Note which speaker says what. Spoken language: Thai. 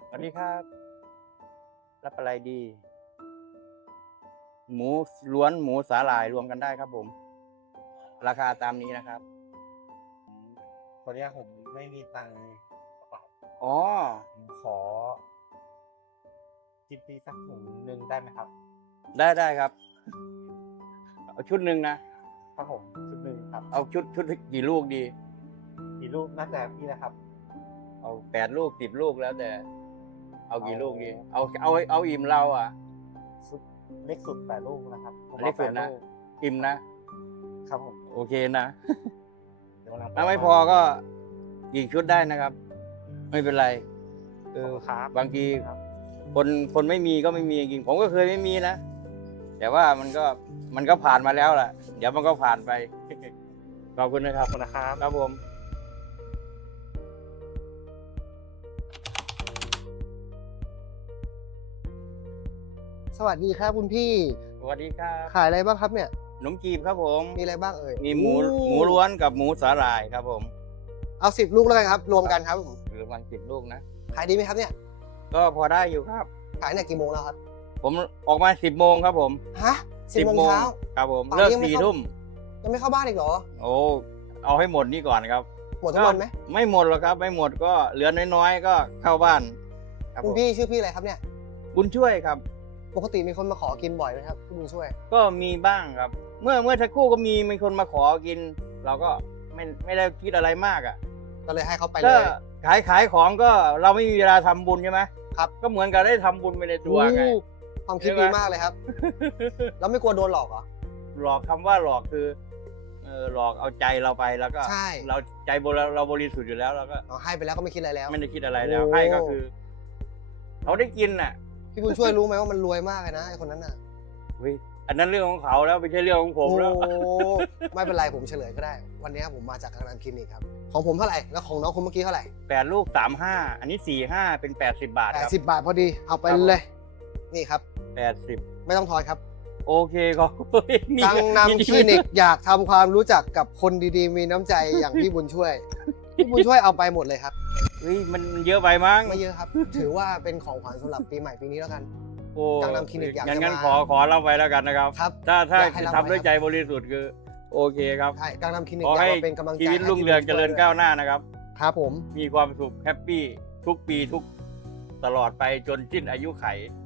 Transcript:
Speaker 1: สวัสดีครับ รับอะไรดี หมูล้วนหมูสาหร่ายรวมกันได้ครับผม ราคาตามนี้นะครับ
Speaker 2: ตอนนี้ผมไม่มีตังค์กระเป๋า
Speaker 1: อ๋อ
Speaker 2: ผมขอทิปนี้สักถุงหนึ่งได้ไหมครับ
Speaker 1: ได้ครับ เอาชุดหนึ่งนะ
Speaker 2: ครับผมชุดหนึ่งครับ
Speaker 1: เอาชุดกี่ลูกดี
Speaker 2: กี่ลูกน่าจะพี่นะครับ
Speaker 1: เอา8 ลูก10 ลูกแล้วแต่ เอากี่ลูกดี เอาอิ่มเราอ่ะ
Speaker 2: ชุดเล็กสุด8 ลูกนะครับผม
Speaker 1: เล็กสุดนะ
Speaker 2: อา8 ลู
Speaker 1: อิ่มนะ
Speaker 2: ครับผม
Speaker 1: โอเคนะ
Speaker 2: เดี๋ยววันหลัง
Speaker 1: ถ้าไม่พอก็อีกชุดได้นะครับ ไม่เป็นไร
Speaker 2: ครับ
Speaker 1: บางที
Speaker 2: ครับ
Speaker 1: คนไม่มีก็ไม่มีจริงผมก็เคยไม่มีนะ แต่ว่ามันก็ผ่านมาแล้วแหละเดี๋ยวมันก็ผ่านไป ขอบคุณนะครับ
Speaker 2: ขอบคุณนะครับ
Speaker 1: ครับผม
Speaker 3: สวัสดีครับคุณพี่
Speaker 1: สวัสดีครับ
Speaker 3: ขายอะไรบ้างครับเนี่ย
Speaker 1: ขนมจีบครับผม
Speaker 3: มีอะไรบ้างเอ่ย
Speaker 1: มีหมู
Speaker 3: อู้
Speaker 1: หมูล้วนกับหมูสาหร่ายครับผม
Speaker 3: เอา10 ลูกแล้วกันครับ รวมกันครับ
Speaker 1: หรือวัน10 ลูกนะ
Speaker 3: ขายดีไหมครับเนี่ย
Speaker 1: ก็พอได้อยู่ครับ
Speaker 3: ขายเนี่ยกี่โมงแล้วครับ
Speaker 1: ผมออกมา10 โมงครับผม
Speaker 3: ฮะ10 โมงเช้า
Speaker 1: ครับผม
Speaker 3: ป่าน
Speaker 1: เลิก
Speaker 3: นี้ยังไม่
Speaker 1: 4
Speaker 3: เข้า
Speaker 1: ทุ่ม
Speaker 3: ยังไม่เข้าบ้านอีกเหรอ
Speaker 1: โอ้เอาให้หมดนี่ก่อนครับ
Speaker 3: หมดทุกวันไหม
Speaker 1: ไม่หมดหรอกครับ ไม่หมดก็เหลือน้อยๆก็เข้าบ้านครับ
Speaker 3: คุ
Speaker 1: ผ
Speaker 3: ณ
Speaker 1: ม
Speaker 3: พี่ชื่อพี่อะไรครับเนี่ย
Speaker 1: บุญช่วยครับ
Speaker 3: ปกติมีคนมาขอกินบ่อยไหมครับพี่บุญช่วย
Speaker 1: ก็มีบ้างครับ เมื่อสักครู่ก็มีคนมาขอกิน เราก็ไม่ได้คิดอะไรมากอ่ะ
Speaker 3: ก็เลยให้เขาไปเล
Speaker 1: ก็
Speaker 3: ย
Speaker 1: ขายของก็เราไม่มีเวลาทำบุญใช่ไหม
Speaker 3: ครับ
Speaker 1: ก็เหมือนกับได้ทำบุญไปในตัวไง
Speaker 3: อู้ความคิด
Speaker 1: ใช่ไหม
Speaker 3: ดีมากเลยครับ แล้วไม่กลัวโดนหลอกเหรอ
Speaker 1: หลอกคำว่าหลอกคือหลอกเอาใจเราไปแล้วก็
Speaker 3: ใช่
Speaker 1: เราใจเราบริสุทธิ์อยู่แล้วเราก็
Speaker 3: เอาให้ไปแล้วก็ไม่คิดอะไรแล้ว
Speaker 1: ไม่ได้คิดอะไรแล้ว
Speaker 3: โอ้
Speaker 1: ให้ก็คือเขาได้กินน่ะ
Speaker 3: พี่บุญช่วยรู้ไหมว่ามันรวยมากเลยนะไอ้คนนั้นน่ะ
Speaker 1: เฮ้ยอันนั้นเรื่องของเขาแล้วไม่ใช่เรื่องของผมแล้ว
Speaker 3: โอ้ไม่เป็นไรผมเฉลยก็ได้ วันนี้ผมมาจากกังนันคลินิกครับ ของผมเท่าไหร่ แล้วของน้องคนเมื่อกี้เท่าไหร่
Speaker 1: 8 ลูก 35 อันนี้ 45 เป็น 80 บาทครับ
Speaker 3: 80 บาทพอดี เอาไป
Speaker 1: ครับผม
Speaker 3: เลย นี่ครับ
Speaker 1: 80
Speaker 3: ไม่ต้องทอนครับ
Speaker 1: โอเคครับ
Speaker 3: กังนำคลินิกอยากทำความรู้จักกับคนดีๆ มีน้ำใจอย่างพี่บุญช่วย พี่บุญช่วยเอาไปหมดเลยครับ
Speaker 1: เฮ้ยมันเยอะไปมั้ง
Speaker 3: ไม่เยอะครับ ถือว่าเป็นของขวัญสำหรับปีใหม่ปีนี้แล้วกัน
Speaker 1: โอ้
Speaker 3: กังนำคลินิกอยากจะ
Speaker 1: งั้น
Speaker 3: มา
Speaker 1: ขอรับไว้แล้วกันนะครับ
Speaker 3: ครับ
Speaker 1: ถ้า
Speaker 3: อยากให้รับ
Speaker 1: ทำด้วย
Speaker 3: ไว้ครับ
Speaker 1: ใจบริสุทธิ์คือ โอเคครับ
Speaker 3: ใช่กังนำคลินิก
Speaker 1: ขอ
Speaker 3: อยาก
Speaker 1: ให้
Speaker 3: มาเป็นกำลังใจ
Speaker 1: ชีวิต
Speaker 3: ให้
Speaker 1: รุ่ง
Speaker 3: พี่
Speaker 1: เรือง
Speaker 3: บุญ
Speaker 1: เจ
Speaker 3: ช่วย
Speaker 1: ริญ
Speaker 3: ด้วย
Speaker 1: ก้าวหน้านะครับ
Speaker 3: ครับผม
Speaker 1: มีความสุขแฮปปี้ทุกปีทุกตลอดไปจนสิ้นอายุไข